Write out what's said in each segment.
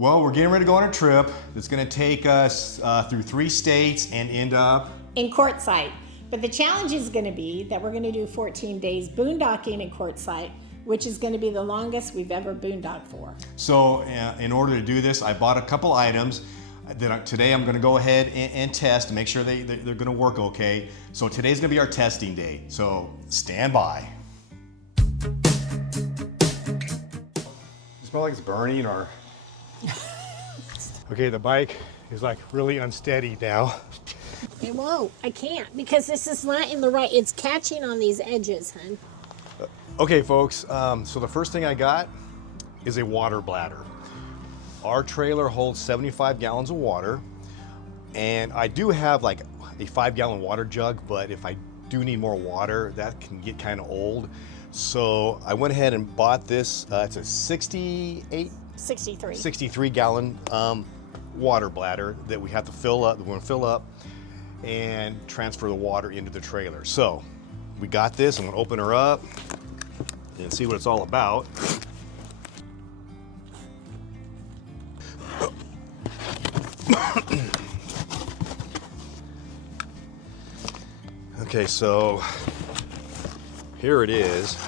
Well, we're getting ready to go on a trip that's going to take us through 3 states and end up in Quartzsite. But the challenge is going to be that we're going to do 14 days boondocking in Quartzsite, which is going to be the longest we've ever boondocked for. So in order to do this, I bought a couple items that today I'm going to go ahead and test to make sure they're going to work okay. So today's going to be our testing day. So stand by. Smell like it's burning or? Okay, the bike is like really unsteady now. It won't. I can't because this is not in the right. It's catching on these edges, hun. Okay, folks. So the first thing I got is a water bladder. Our trailer holds 75 gallons of water, and I do have like a 5-gallon water jug, but if I do need more water, that can get kind of old. So I went ahead and bought this. It's a 63 gallon water bladder that we have to fill up. We're going to fill up and transfer the water into the trailer. So we got this. I'm going to open her up and see what it's all about. Okay, so here it is.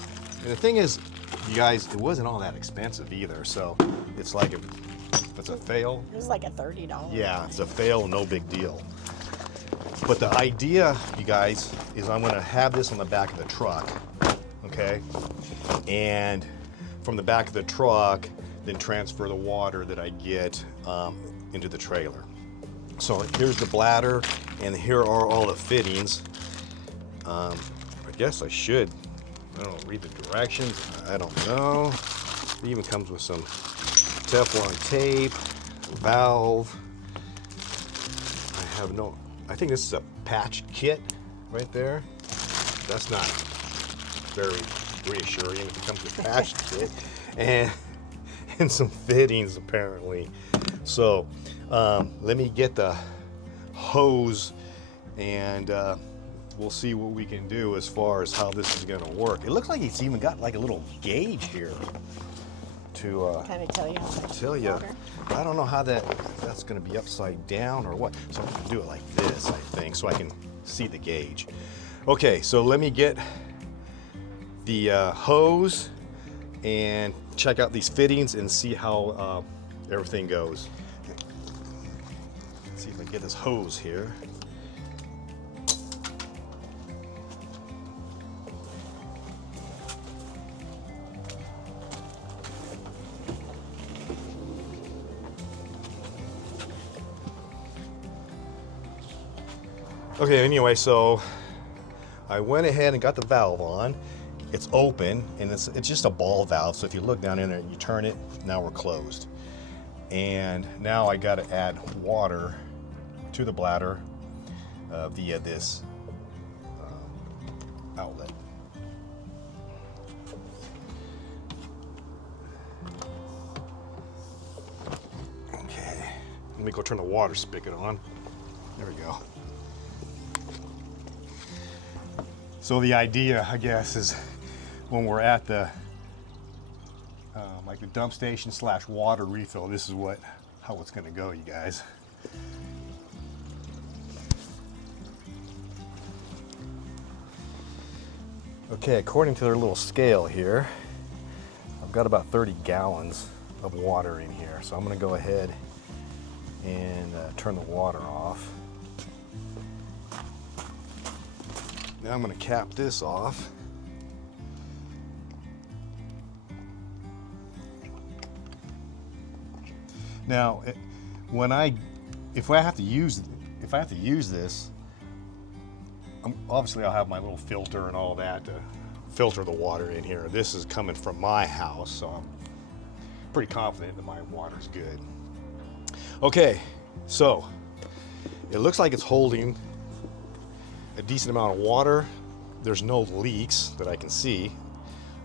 And the thing is, you guys, it wasn't all that expensive either. So it's like if it's a fail. It was like a $30. Yeah, it's a fail, no big deal. But the idea, you guys, is I'm gonna have this on the back of the truck, okay? And from the back of the truck, then transfer the water that I get into the trailer. So here's the bladder, and here are all the fittings. I guess I should, I don't know, read the directions. I don't know. It even comes with some Teflon tape, a valve. I think this is a patch kit right there. That's not very reassuring if it comes with a patch kit. And some fittings apparently. So let me get the hose and we'll see what we can do as far as how this is gonna work. It looks like it's even got like a little gauge here to kind of tell you how much tell you. water. I don't know how that's gonna be upside down or what. So I'm gonna do it like this, I think, so I can see the gauge. Okay, so let me get the hose and check out these fittings and see how everything goes. Let's see if I can get this hose here. Okay, anyway, so I went ahead and got the valve on. It's open, and it's just a ball valve, so if you look down in there and you turn it, now we're closed. And now I got to add water to the bladder via this outlet. Okay, let me go turn the water spigot on. There we go. So the idea, I guess, is when we're at the like the dump station / water refill, this is how it's going to go, you guys. Okay, according to their little scale here, I've got about 30 gallons of water in here. So I'm going to go ahead and turn the water off. Now I'm going to cap this off. Now, if I have to use this, obviously I'll have my little filter and all that to filter the water in here. This is coming from my house, so I'm pretty confident that my water's good. Okay, so it looks like it's holding a decent amount of water. There's no leaks that I can see.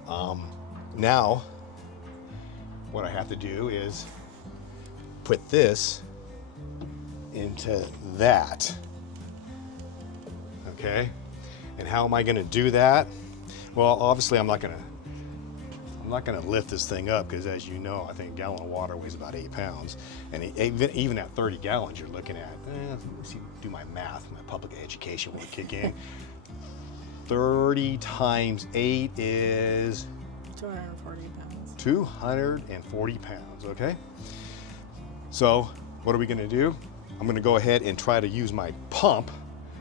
Now, what I have to do is put this into that. Okay, and how am I going to do that? Well, obviously I'm not going I'm not going to lift this thing up because, as you know, I think a gallon of water weighs about 8 pounds. And even at 30 gallons, you're looking at, let's see, do my math, my public education will kick in. 30 times 8 is 240 pounds. 240 pounds, okay? So what are we going to do? I'm going to go ahead and try to use my pump.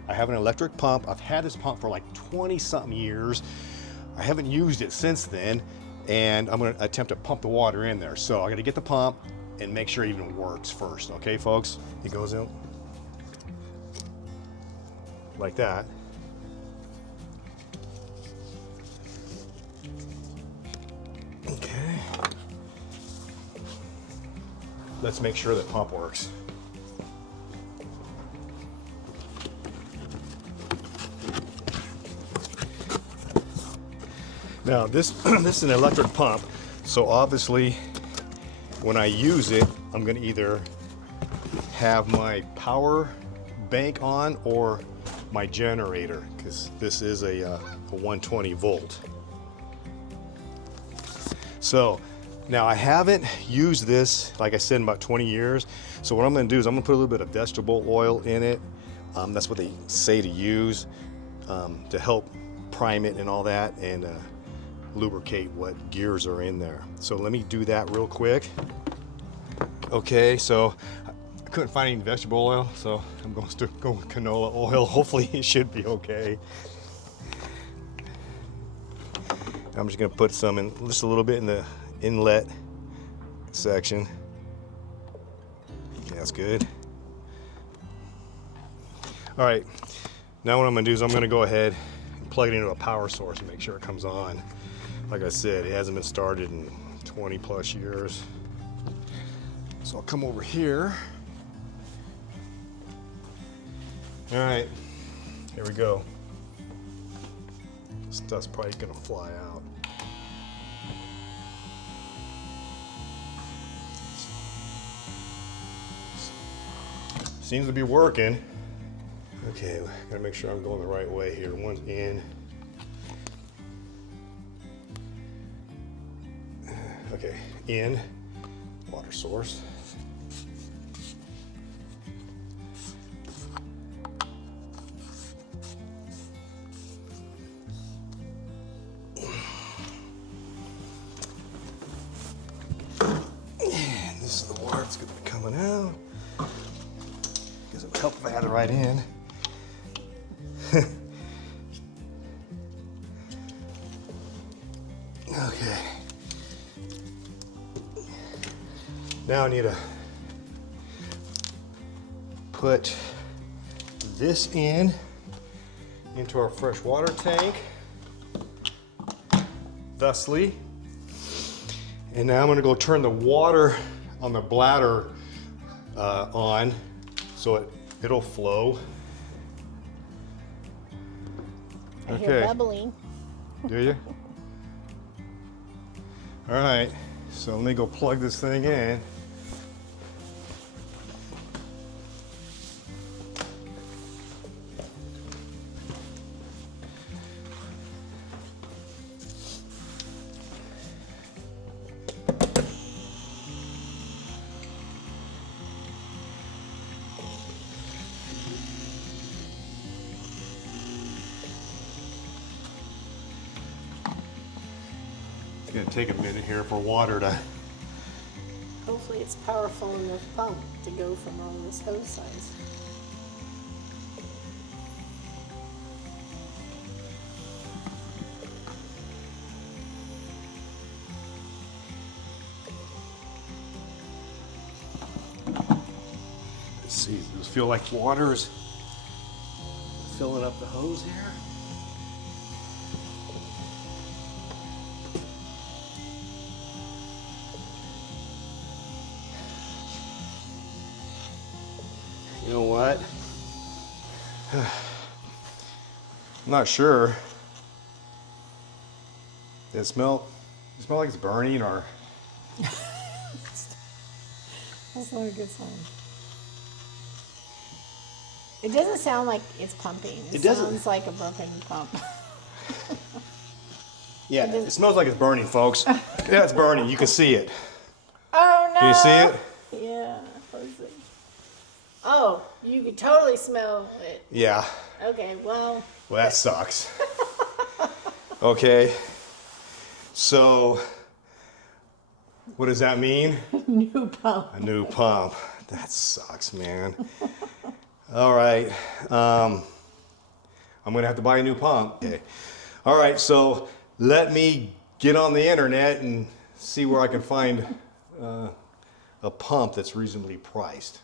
I have an electric pump. I've had this pump for like 20 something years. I haven't used it since then, and I'm going to attempt to pump the water in there. So I got to get the pump and make sure it even works first. Okay, folks? It goes in like that. Okay. Let's make sure the pump works. Now this is an electric pump, so obviously when I use it, I'm going to either have my power bank on or my generator, because this is a 120 volt. So now I haven't used this, like I said, in about 20 years. So what I'm going to do is I'm going to put a little bit of vegetable oil in it. That's what they say to use to help prime it and all that, and lubricate what gears are in there. So let me do that real quick. Okay, so I couldn't find any vegetable oil, so I'm going to go with canola oil. Hopefully it should be okay. I'm just going to put some in, just a little bit in the inlet section. Okay, that's good. All right, now what I'm going to do is I'm going to go ahead and plug it into a power source and make sure it comes on. Like I said, it hasn't been started in 20 plus years. So I'll come over here. All right, here we go. This stuff's probably gonna fly out. Seems to be working. Okay, gotta make sure I'm going the right way here. One's in. Okay, in, water source. And this is the water that's going to be coming out. Because it would help if I had it right in. Okay. Now I need to put this into our fresh water tank, thusly. And now I'm going to go turn the water on the bladder on so it'll flow. I hear bubbling. Do you? All right, so let me go plug this thing in. It's gonna take a minute here for water to. Hopefully it's powerful enough pump to go from all this hose size. Let's see, does it feel like water is filling up the hose here? You know what? I'm not sure. Does it smell like it's burning or? That's not a good sign. It doesn't sound like it's pumping. It doesn't. sounds like a broken pump. Yeah, it smells like it's burning, folks. Yeah, it's burning. You can see it. Oh no! Can you see it? Yeah. Let's see. Oh, you can totally smell it. Yeah. Okay, well. Well, that sucks. Okay. So, what does that mean? New pump. A new pump. That sucks, man. All right. I'm gonna have to buy a new pump. Okay. All right. So let me get on the internet and see where I can find a pump that's reasonably priced.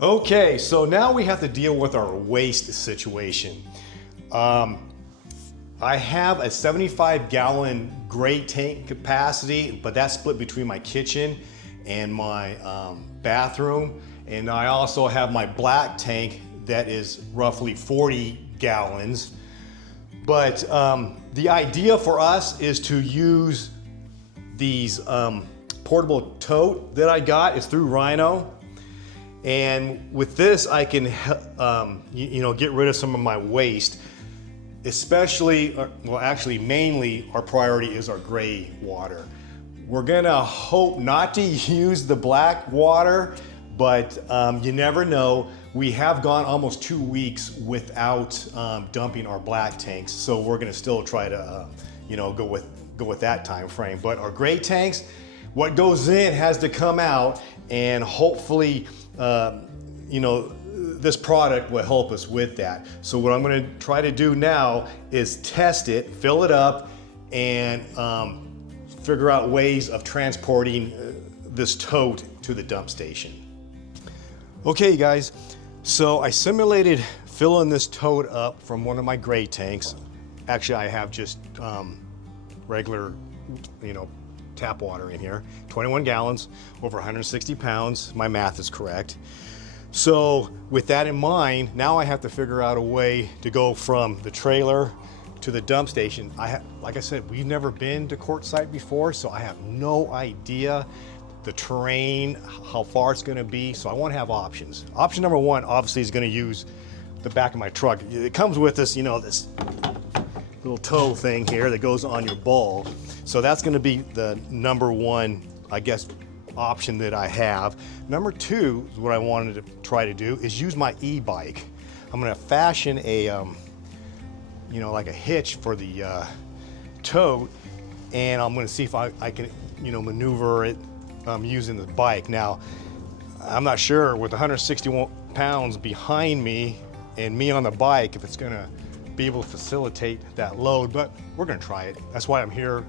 Okay. So now we have to deal with our waste situation. I have a 75-gallon gray tank capacity, but that's split between my kitchen and my bathroom. And I also have my black tank that is roughly 40 gallons. But the idea for us is to use these portable tote that I got. It's through Rhino. And with this, I can get rid of some of my waste. Especially, well, actually, mainly our priority is our gray water. We're gonna hope not to use the black water, but you never know. We have gone almost 2 weeks without dumping our black tanks, so we're gonna still try to, go with that time frame. But our gray tanks, what goes in has to come out, and hopefully, this product will help us with that. So what I'm gonna try to do now is test it, fill it up, and figure out ways of transporting this tote to the dump station. Okay, guys, so I simulated filling this tote up from one of my gray tanks. Actually, I have just regular, tap water in here. 21 gallons, over 160 pounds. My math is correct. So with that in mind, now I have to figure out a way to go from the trailer to the dump station. Like I said, we've never been to Quartzsite before, so I have no idea the terrain, how far it's gonna be, so I wanna have options. Option number one, obviously, is gonna use the back of my truck. It comes with this, this little tow thing here that goes on your ball. So that's gonna be the number one, I guess, option that I have. Number two, is what I wanted to try to do, is use my e-bike. I'm gonna fashion a, like a hitch for the tote, and I'm gonna see if I can, maneuver it using the bike. Now, I'm not sure with 161 pounds behind me and me on the bike if it's gonna be able to facilitate that load, but we're gonna try it. That's why I'm here,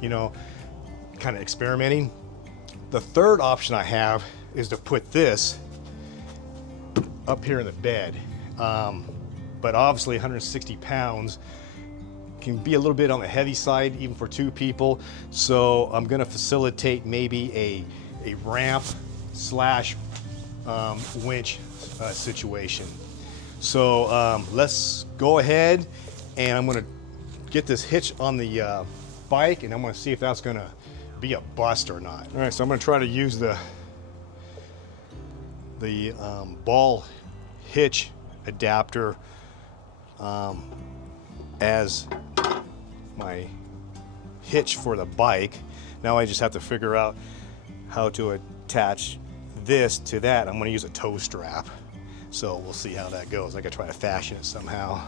kind of experimenting. The third option I have is to put this up here in the bed. But obviously 160 pounds can be a little bit on the heavy side, even for two people. So I'm gonna facilitate maybe a ramp slash winch situation. So let's go ahead, and I'm gonna get this hitch on the bike, and I'm gonna see if that's gonna be a bust or not. All right, so I'm gonna try to use the ball hitch adapter as my hitch for the bike. Now I just have to figure out how to attach this to that. I'm gonna use a tow strap. So we'll see how that goes. I gotta try to fashion it somehow.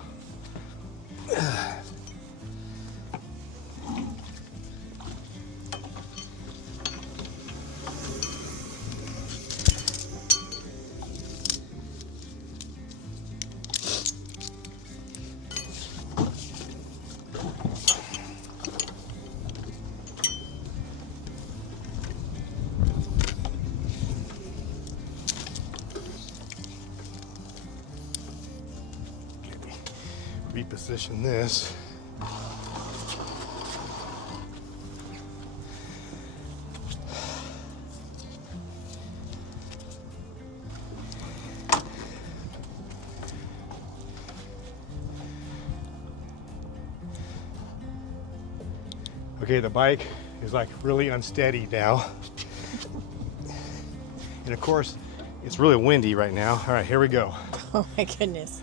Reposition this. Okay, the bike is like really unsteady now. And of course, it's really windy right now. All right, here we go. Oh my goodness.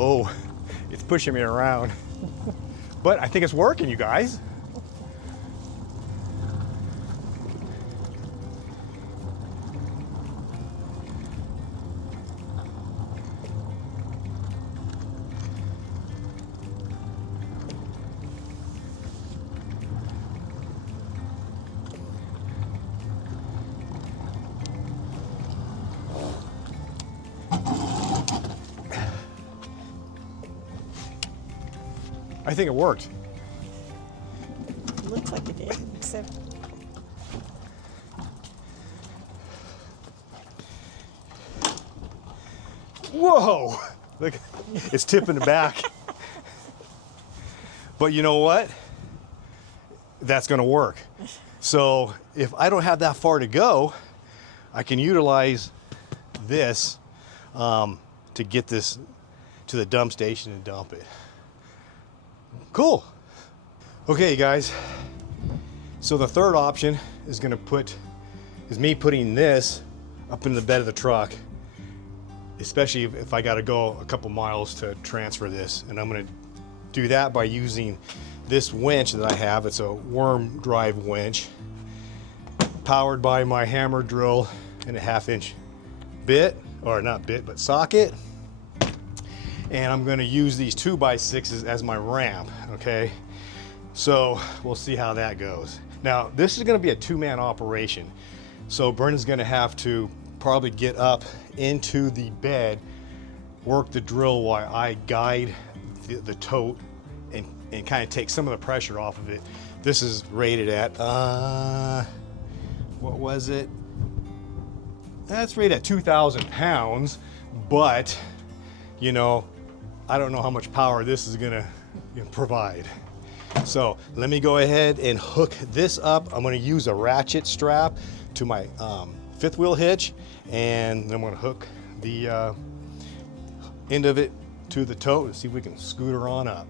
Oh, it's pushing me around. But I think it's working, you guys. I think it worked. Looks like it did, except Whoa! Look, it's tipping it back. But you know what? That's gonna work. So if I don't have that far to go, I can utilize this to get this to the dump station and dump it. Cool. Okay, guys. So the third option is me putting this up in the bed of the truck, especially if I got to go a couple miles to transfer this. And I'm going to do that by using this winch that I have. It's a worm drive winch, powered by my hammer drill and a 1/2 inch bit, or not bit, but socket. And I'm going to use these 2x6s as my ramp, okay? So we'll see how that goes. Now, this is going to be a 2-man operation. So Brendan's going to have to probably get up into the bed, work the drill while I guide the tote and kind of take some of the pressure off of it. This is rated at, what was it? That's rated at 2,000 pounds, but you know, I don't know how much power this is gonna provide. So let me go ahead and hook this up. I'm gonna use a ratchet strap to my 5th wheel hitch, and I'm gonna hook the end of it to the tote and see if we can scoot her on up.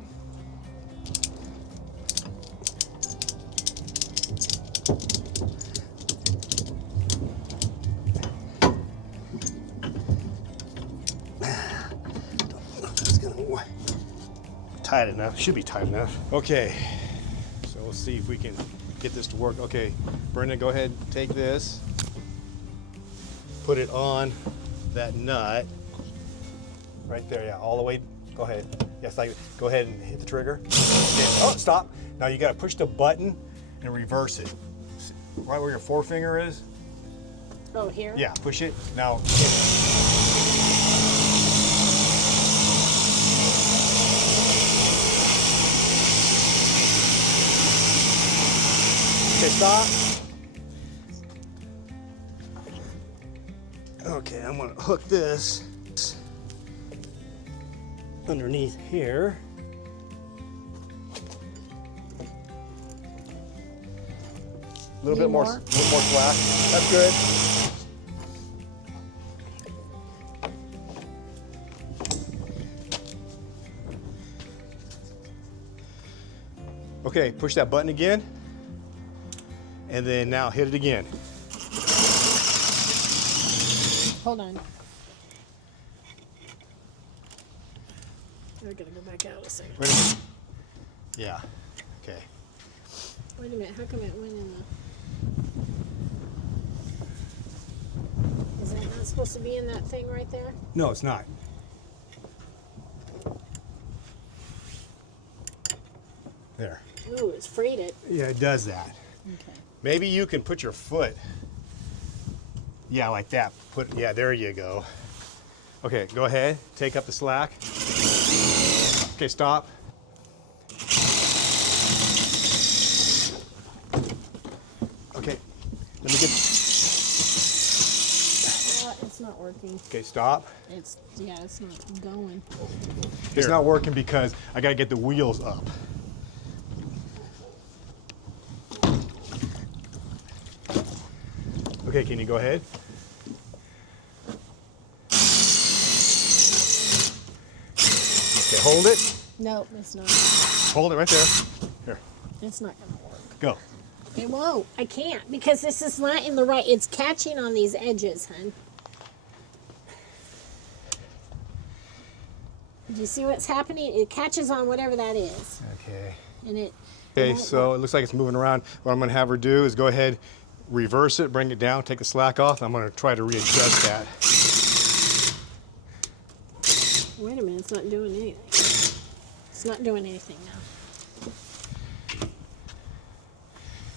Tight enough, should be tight enough. Okay, so we'll see if we can get this to work. Okay, Brendan, go ahead, take this, put it on that nut, right there, yeah, all the way, go ahead. Yes, go ahead and hit the trigger. Okay. Oh, stop. Now you gotta push the button and reverse it. Right where your forefinger is. oh, here? Yeah, push it, now hit it. Okay, stop. Okay, I'm gonna hook this underneath here. A little bit more slack. That's good. Okay, push that button again. And then now hit it again. Hold on. I gotta go back out a second. Wait a minute. Yeah, okay. Wait a minute, how come it went in the... Is that not supposed to be in that thing right there? No, it's not. There. Ooh, it's freed it. Yeah, it does that. Okay. Maybe you can put your foot, yeah, like that. Yeah, there you go. Okay, go ahead, take up the slack. Okay, stop. Okay, let me get. It's not working. Okay, stop. It's not going. It's not working because I gotta get the wheels up. Okay, can you go ahead? Okay, hold it. No, it's not. Hold it right there. Here, It's not gonna work. go. It won't. I can't because this is not in the right. It's catching on these edges, hun. Do you see what's happening? It catches on whatever that is. Okay. And it. Okay, so it looks like it's moving around. What I'm gonna have her do is go ahead, reverse it, bring it down, take the slack off. I'm gonna try to readjust that. Wait a minute, it's not doing anything. It's not doing anything now.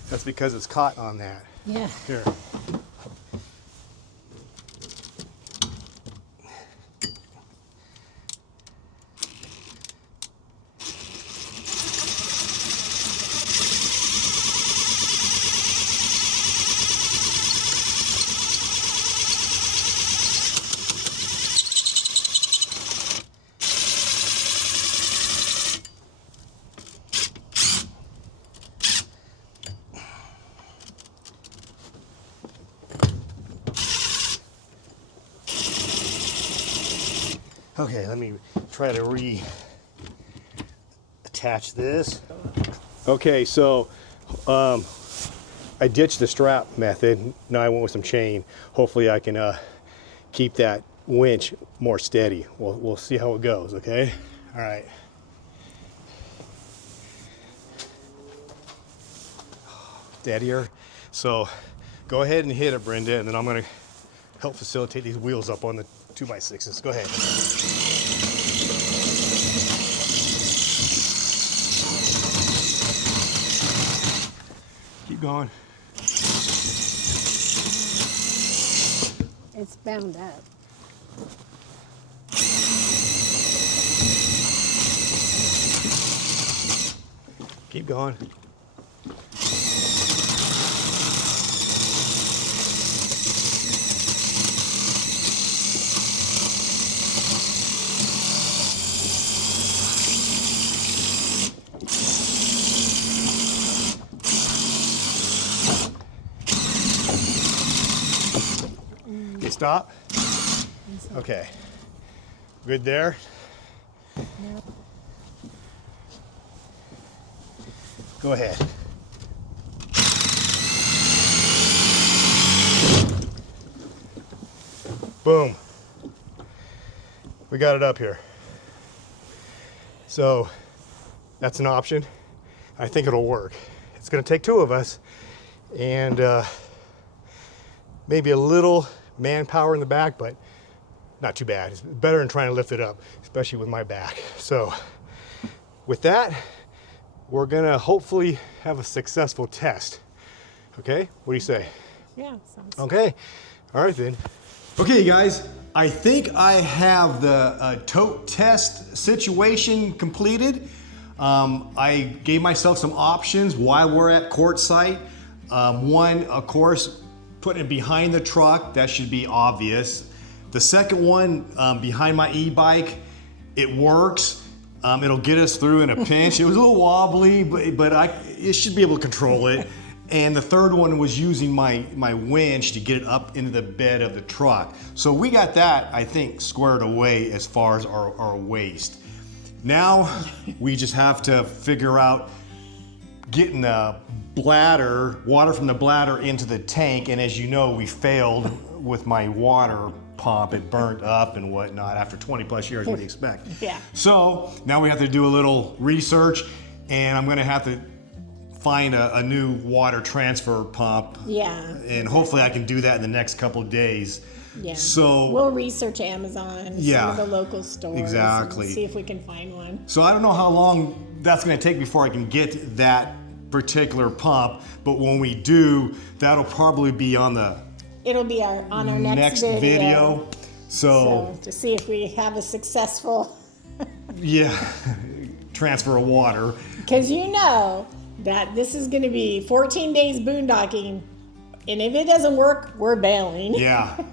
That's because it's caught on that. Yeah. Here. Okay, let me try to attach this. Okay, so I ditched the strap method. Now I went with some chain. Hopefully I can keep that winch more steady. We'll see how it goes, okay? All right. Steadier. So go ahead and hit it, Brenda, and then I'm gonna help facilitate these wheels up on the 2x6s. Go ahead. Keep going. It's bound up. Keep going. Okay, stop. Okay. Good there? Nope. Go ahead. Boom. We got it up here. So that's an option. I think it'll work. It's going to take two of us and maybe a little manpower in the back, but not too bad. It's better than trying to lift it up, especially with my back. So with that, we're gonna hopefully have a successful test. Okay, what do you say? Yeah, sounds Okay, all right then. Okay guys, I think I have the tote test situation completed. I gave myself some options while we're at Quartzsite. One, of course, putting it behind the truck, that should be obvious. The second one, behind my e-bike, it works. It'll get us through in a pinch. It was a little wobbly, but it should be able to control it. And the third one was using my winch to get it up into the bed of the truck. So we got that, I think, squared away as far as our waste. Now we just have to figure out getting the bladder, water from the bladder into the tank. And as you know, we failed with my water pump. It burnt up and whatnot after 20 plus years. What do you expect? Yeah. So now we have to do a little research, and I'm gonna have to find a new water transfer pump. Yeah. And hopefully I can do that in the next couple of days. Yeah. So we'll research Amazon, Yeah, some of the local stores, exactly. and see if we can find one. So I don't know how long that's gonna take before I can get that particular pump, but when we do, that'll probably be on the It'll be on our next video. So to see if we have a successful, yeah, transfer of water. because you know that this is going to be 14 days boondocking, and if it doesn't work, we're bailing. Yeah,